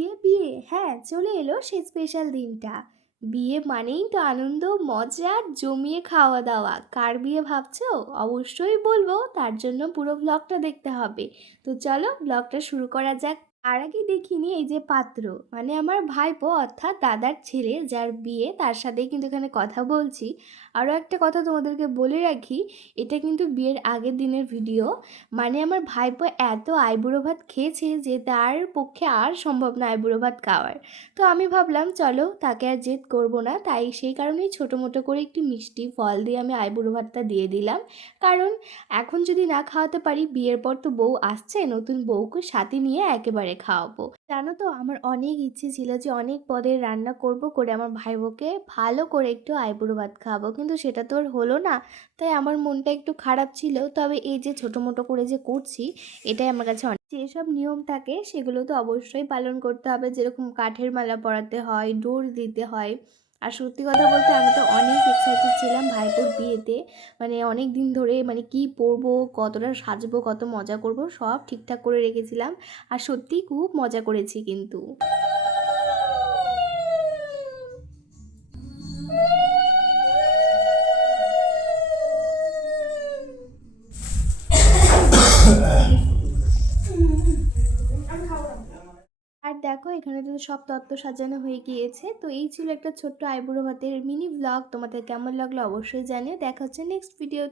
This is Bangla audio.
বিয়ে বিয়ে হ্যাঁ, চলে এলো সেই স্পেশাল দিনটা। বিয়ে মানেই তো আনন্দ, মজা আর জমিয়ে খাওয়া দাওয়া। কার বিয়ে ভাবছো? অবশ্যই বলবো, তার জন্য পুরো ব্লগটা দেখতে হবে। তো চলো ব্লগটা শুরু করা যাক। আর আগে দেখিনি এই যে পাত্র, মানে আমার ভাইপো অর্থাৎ দাদার ছেলে যার বিয়ে, তার সাথেই কিন্তু এখানে কথা বলছি। আরও একটা কথা তোমাদেরকে বলে রাখি, এটা কিন্তু বিয়ের আগের দিনের ভিডিও। মানে আমার ভাইপো এত আইবুড়ো ভাত খেয়েছে যে তার পক্ষে আর সম্ভব না আইবুড়ো ভাত খাওয়ার। তো আমি ভাবলাম চলো তাকে আর জেদ করব না, তাই সেই কারণেই ছোটো মোটো করে একটি মিষ্টি ফল দিয়ে আমি আইবুড়ো ভাতটা দিয়ে দিলাম। কারণ এখন যদি না খাওয়াতে পারি, বিয়ের পর তো বউ আসছে, নতুন বউকে সাথে নিয়ে একেবারে খাওয়াবো। জানো তো আমার অনেক ইচ্ছে ছিল যে অনেক পদের রান্না করব, করে আমার ভাইবোকে ভালো করে একটু আইবুড়ো ভাত খাওয়াবো, কিন্তু সেটা তো আর হলো না। তাই আমার মনটা একটু খারাপ ছিল। তবে এই যে ছোটো মোটো করে যে করছি, এটাই আমার কাছে অনেক, যেসব নিয়ম থাকে সেগুলো তো অবশ্যই পালন করতে হবে। যেরকম কাঠের মালা পরাতে হয়, ডোর দিতে হয়। আর সত্যি কথা বলতে আমি তো অনেক এক্সাইটেড ছিলাম ভাইপোর বিয়েতে। মানে অনেক দিন ধরে মানে কি পরবো, কতটা সাজবো, কত মজা করব, সব ঠিকঠাক করে রেখেছিলাম। আর সত্যিই খুব মজা করেছি কিন্তু। আর দেখো এখানে তো সব তত্ত্ব সাজানো হয়ে গিয়েছে। তো এই ছিল একটা ছোট্ট আইবুড়ো ভাতের মিনি ব্লগ। তোমাদের কেমন লাগলো অবশ্যই জানিও। দেখা হচ্ছে নেক্সট ভিডিও।